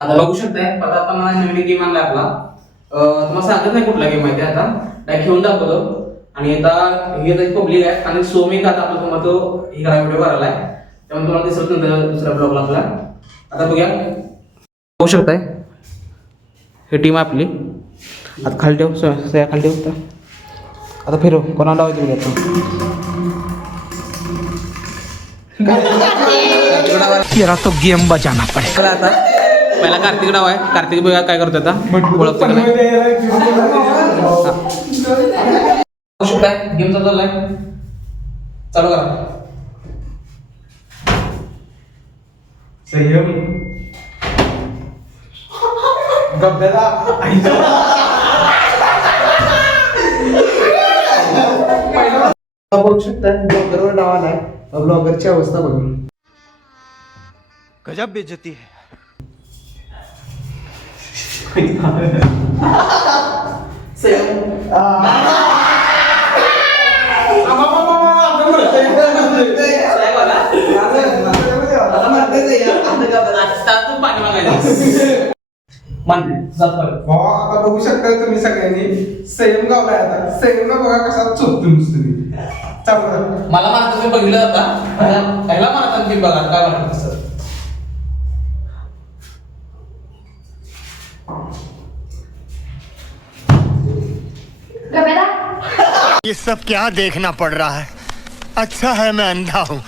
आता बघू शकताय आता आता मला नवीन गेम आणला आपला. तुम्हाला सांगत नाही कुठला गेम आहे ते आता. डायरेक्ट खेळून दाखवतो. आणि आता हे पब्लिक आहे आणि सोमिक आता आपला तुम्हाला तो हे करा व्हिडिओ करायला आहे त्यामुळे तुम्हाला दिसत नंतर दुसऱ्या ब्लॉगला आपला. आता बघूया. बघू शकताय. हे टीम आपली. आता खाली ठेव सया खाली ठेव आता. फिरव कोणाला लावायचं आता. तो गेम बजाना पड़ेगा। चला आता. पहिला कार्तिक डाव आहे. कार्तिक बघा काय करतो आता. ओळखतो का नाही गेम चालू झालाय. चालू करा. संयम. गब्याला बघू शकता ब्लॉगरवर डाव आलाय. ब्लॉगरची अवस्था बघू गजब बेइज्जती है। तू पाणी मागायचं मान जात परत. भावा आता बघू शकता तुम्ही सगळ्यांनी संयम गावलाय आता संयमला बघा कसा चोपतो नुसतं मी. चालू करा. मला मारता मी बघितलं आता पहिला मारता मी बघा काय म्हणत तसं गबेला ये सब क्या देखना पड़ रहा है? अच्छा है मैं अंधा हूँ।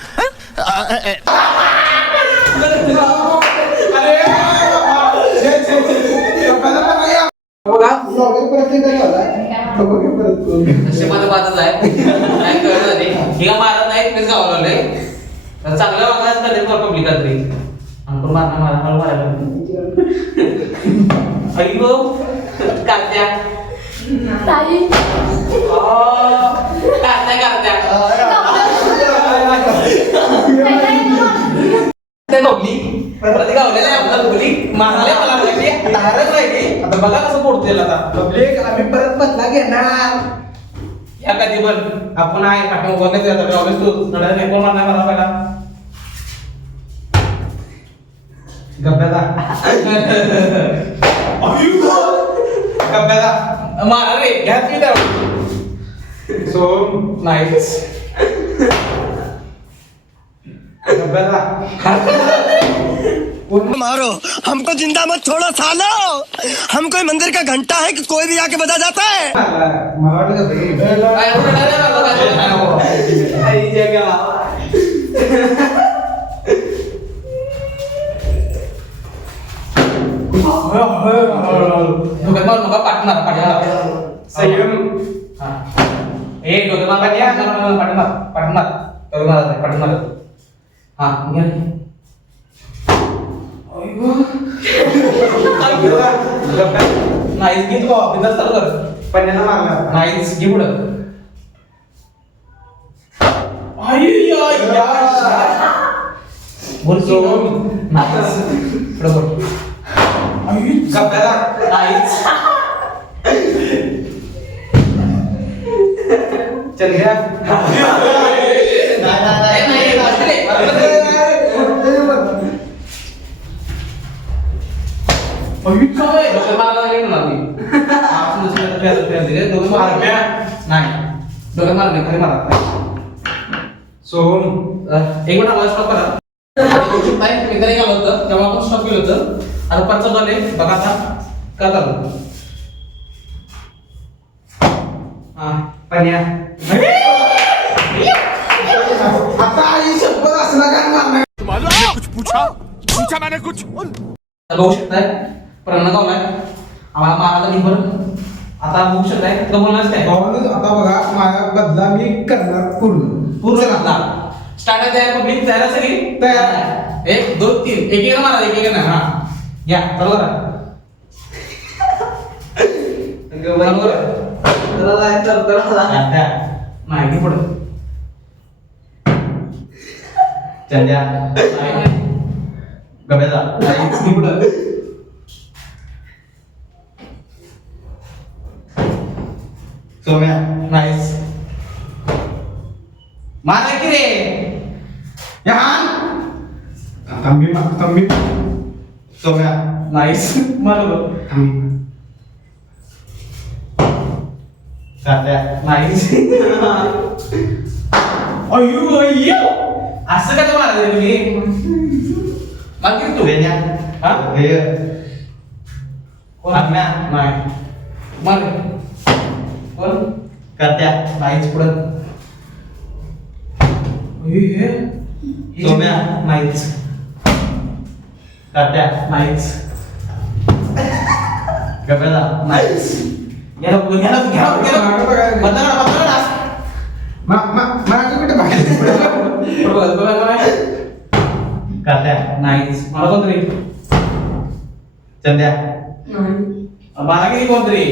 बातच आहे काय कळलं नाही मारत नाही चांगलं वागायचं तरी मारायला कात्या ताई आता बघा कसं पोडतो आता पब्लिक आम्ही परत बदला घेणार या कधी पण आपण आहे पाठीमागं नाही जात ऑफिस तू लढाई नाही कोण मारणार मला पहिला गब्याला नाहीच गब्याला मारो हमको ज़िंदा मत छोड़ो सालो हम कोई मंदिर का घंटा है कि कोई भी आके बजा जाता है वाटलं का मारा पाठी मारा डोक्यात मारा नाही, पाठी मारा हा घ्या नाहीच घे तू बिंदास चालू कर पन्याला मारला नाहीच पुढं आई, आई, आई. बोल की नाहीच पुढं बोल गब्याला नाहीच खाली मारा. सोम एक मिनिट आवाज स्टॉप करा. होतं तेव्हा आपण स्टॉप केलं होतं. आता पंच झाले. बघा आता. का? झालं हा. पन्या आता आई शपथ असला काय मारणार? कुछ पूछा? पूछा मैंने कुछ। आता बघू शकताय प्रणा गावलाय आम्हाला मारायला नाही बरं आता बघू शकताय तुला बोलणारच काय? भावानं आता बघा माझा बदला मी करणार पूर्ण. पूर्ण घातला स्टार्ट आहे तयार पब्लिक तयार आहे सगळी तयार. एक दोन तीन. एक एक मारा एक एक ना हा. या चालू करा चालू करा आता. नाही घे पुढं चंद्या नाही. गब्याला नाहीच घे पुढं सोम्या नाहीच मारा की रे या तंबी तंबी सोम्या नाईस बरोबर तात्या नाईस अयो अयो असं काय मारायचं तुम्ही बाकी तू वेण्या हा? हे कोण? आम्या. नाही मग कोण करत्या नाहीच पुढं हे, सोम्या. नाहीच तात्या नाहीच गप्याला नाहीच नाहीच मला कोणतरी चंद्या. नाही. मला किती कोणतरी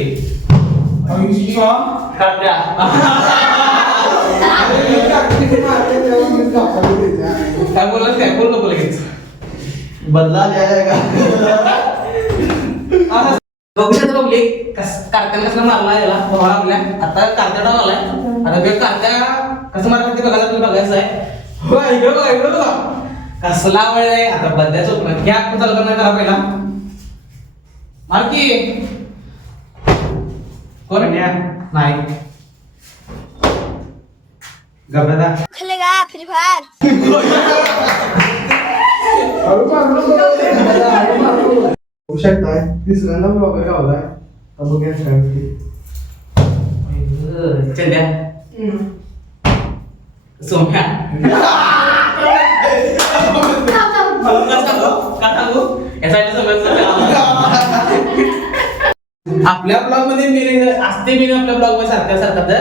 काय बोललं काय बोल नको लगेच. बदला जाएगा बघू शकता बघली कस कारत्याला कसं मारला याला भावाला आपल्या आता कारत्याला आलाय. आता बे कारत्या कसं मारतात ते बघायला तुम्ही बघायचं आहे. हो इकडे बघा इकडे बघा. कसला वेळ आहे. आता बद्याच होत घ्या आपण चालू करणार करा पहिला. मारकी कोण? नाही. गप्याला खेलेगा फ्री फायर होऊ शकताय तिसऱ्यांदा ब्लॉगर गावलाय बघूया काय होते. चंद्या सोम्या का? का आपल्या ब्लॉगमध्ये मी असते मी आपल्या ब्लॉगमध्ये सारख्या सारखं.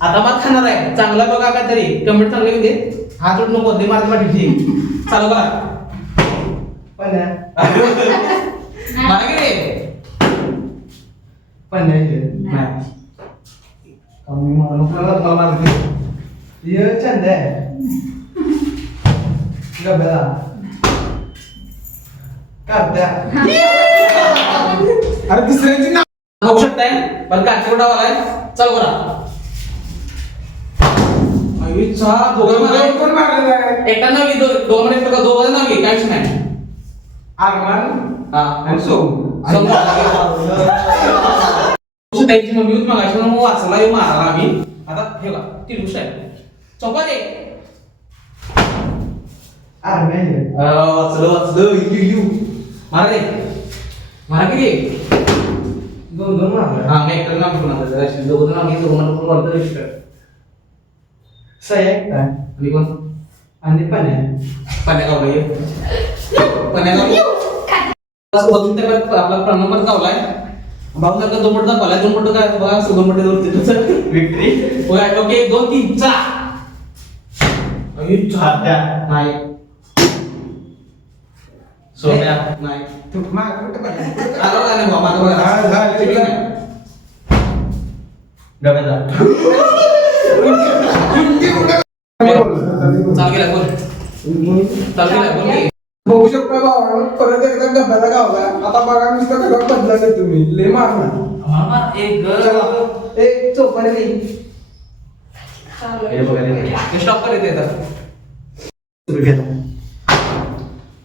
आता मग खाणार आहे. चांगला बघा काहीतरी कमेंट चांगले म्हणजे हात उठून मध्ये मारत पाठी चालू करा. पण रे पण नाही. नाही. कमी म्हणून मला मारते ये चंद्या गप्याला करत्या अरे दुसऱ्यांची नाव बघू शकताय? पण काची कुठं आलाय? चालू करा अय्योचा, दोघं मारले. कोण मारलेला आहे एकटा नवी दो- दोन मिनिट का दोघं नवी काहीच नाही. आरमान हा आणि सोम समजा त्यांची मम्मी होती मगाशी म्हणून मग वाचला येऊ मारायला आम्ही आता हे बघा ती दुसरं आहे चौका दे आरमान वाचलं वाचलं यू यू मारा दे मारा किती दोन दोन मारला हा मी एकटा नाव कोणा दोघं नाव घे दोघं नाव कोण वाटतं सह्या एकटा आणि कोण आणि पाण्या पन्यागावला ये पन्यागाव बघून त्या आपला प्रणंबर गावलाय भाऊ सारखं दोन मोठं दाखवलाय दोन मोठं काय बघा असं दोन मोठे दोन तीन विक्ट्री ओके ओके दोन तीन चहा. तात्या. नाही सोम्या नाही तू माग कुठे पाहिजे आलो का नाही बाबा आता बघा. हा, झालं, ठीक ठीक आहे. आहे. गप्याला चाल गेला बोल चाल गेला बोल की. बघू शकता भावानं परत एकदा डब्याला गावला. आता बघा नुसतं सगळं बदला तुम्ही. लय मारणार मामा, एक ग- चला. एक चौपाने नाही हे हे स्टॉप कर इथे. आता. सुरू केला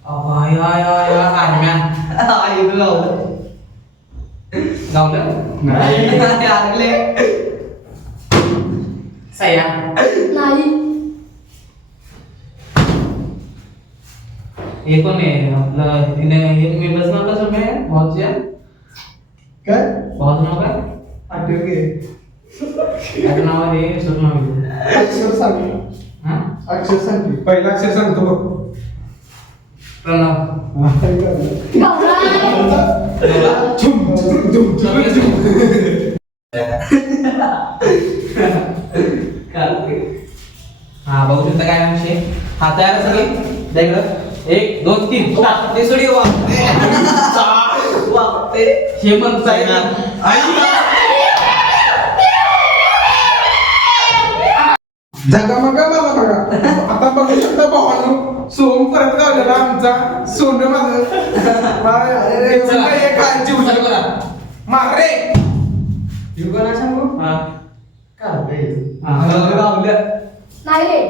अबा, या, या, या, आरम्या. गावलं? सया. नाही. हे कोण आहे आपलं तिने हे मेंबर्स नाव काय सगळे भाऊच्या काय भाऊचं नाव काय आठव घे त्याचं नाव आहे सुरू नाव. अक्षर सांग हा? अक्षर सांग. पहिला अक्षर सांगतो बघ प्रणव हा, काय करणार? तुला? झुम, झुम, झुम, झुम, झुम. चालतंय. हा बघू शकता काय विषय हा तयार सगळे द्या. एक दोन तीन. सोडी वापरते हेमंत जगामगा मला बघा. आता बघू शकता भावानं सोम परत गावलेला आमचा सोनं माझं. काय काय. मार रे युगला सांगू? हा. हा, करा. नाही.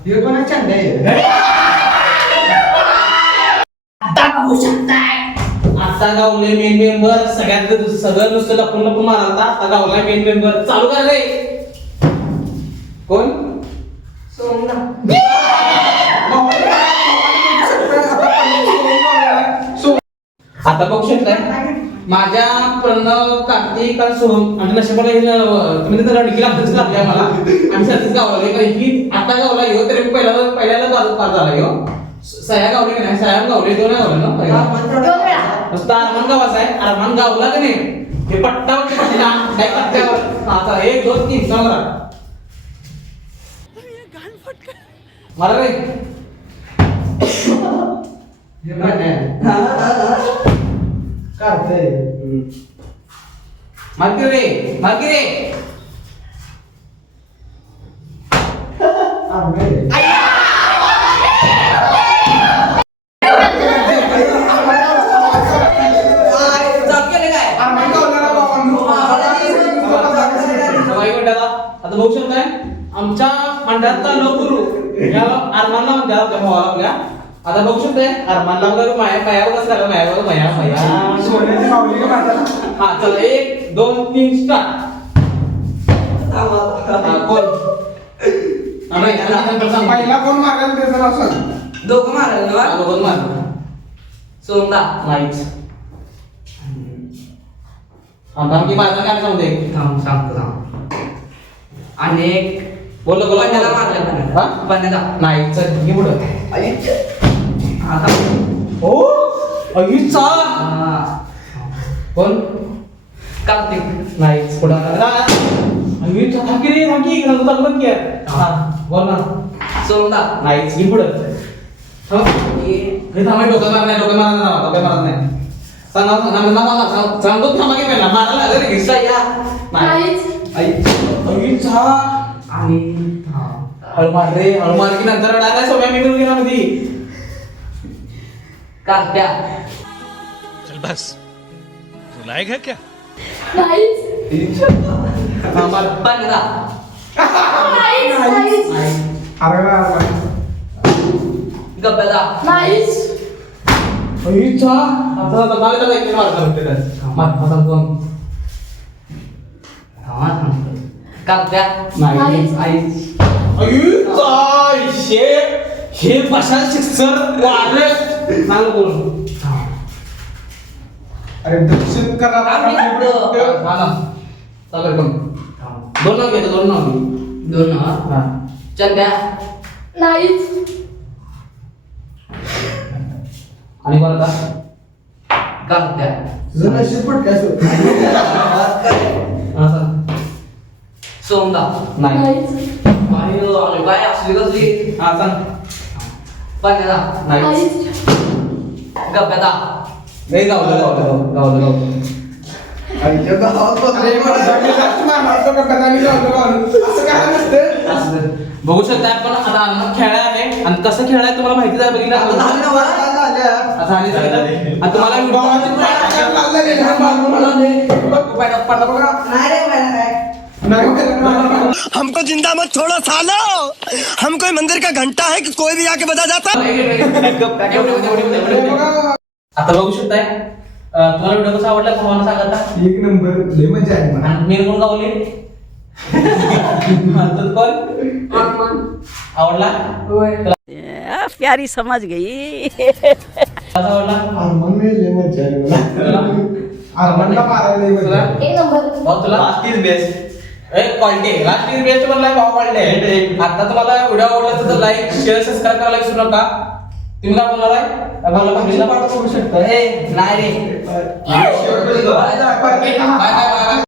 हा. युगला चंद्या आहे? बघू शकताय. आता गावले मेन मेंबर सगळ्यात सगळं नुसतं लपून लपून मारालता आता गावला मेन मेंबर चालू कर रे कोण सोमदा आता बघू शकताय. माझ्या प्रणव कार्तिक आणि सोहम आणि नशेपला तुम्ही तर रणकी लागतच लागले आम्हाला. आम्ही सध्याच गावला कारण की आता गावला येऊ तरी पहिला पहिल्याला पार पार झाला येऊ सया गावले की नाही? सया गावले दोन गावले ना? पहिला. नुसतं अरमान गावाचा आहे. अरमान गावला की नाही? हे पट्टा. काय पट्ट्यावर. आता एक दोन तीन चला मला रे. हे. मारकी रे मारकी रे चालू केलं काय? सवाई मंडळाला आता बघू शकताय? आमच्या मंडळातला लोकगुरु याला अरमानला म्हणतात आपल्या. आता बघू शकताय अरमानला बघा माया माया बघा झालं माया बघा माया माया. सोन्याची माऊली का माझ्या हा चला एक दोन तीन स्टार्ट. कोण. पहिला मारायला त्याचं दोघं मारायला ना? दोघं मार. सोमदा नाहीच हा, थांब की माझं काय थांब सांगतो थांब. आणि एक बोल बोल पाण्याला मारलं नाही चल घे पुढं हा. हो अहिचा हा. कोण कार्तिक नाहीच पुढं अहिचा थांब की रे थांब की सांगतो चालू बंद की हा बोल ना सोमदा नाहीच घे पुढं. हे थांब हे डोकं नाही डोकं मारत नाही डोकं मारत नाही सांग सांग नाव सांग सांगतो थांबा की पहिला मारायला लागलं रे सया नाहीच अहिचा आणि हळू मार रे हळू मार की नंतर डायरेक्ट सोम्या मी मिळून गेला मध्ये कार्त्या चल बस. रुलाएगा क्या हा नाहीच. नाहीच अरे अरे नाहीच. अहिचा आता आता मला त्याला एक मारता म्हणते मार मार हा हे शिक्षर वाढले सांग बोल. अरे दर्शन करा आम्ही कोण दोन नाव घेतो दोन नाव घे. दोन हा. चंद्या नाहीच. आणि कोण आता. कार्त्या तुझं नशीब पण काय हा सांग सोमदा. नाही. नाहीच. बाय असली कसली? हा सांग. पाण्याला नाही नाहीच. गप्प्याला नाही गावलं गावलं. बघू शकता आपण आता अन्न खेळ आहे. आणि कसं खेळ आहे तुम्हाला माहिती आहे बघितलं आता आणि सांगितलं. आणि तुम्हाला लहान. हमको जिंदा मत छोड़ो सालो हम कोई मंदिर का घंटा है कि कोई भी आके बजा जाता हे. आता बघू शकताय तुम्हाला व्हिडिओ कसा आवडला भावानं सांगा आता. एक नंबर लय मजा आहे मला. आणि मी कोण गावले कोण आवडला प्यारी समझ गई अरमान लय मजा आहे मला. अरमानला मारायला लय मजा आहे. एक नंबर भाऊ तुला ए क्वालिटी लास्ट इज बेस्ट म्हणलाय भाऊ क्वालिटी आता तुम्हाला व्हिडिओ आवडला तर लाईक शेअर सबस्क्राईब करायला विसरू नका. तुम्ही काय बोलणार आहे? भाऊला पाठवू शकता. ए नाही रे.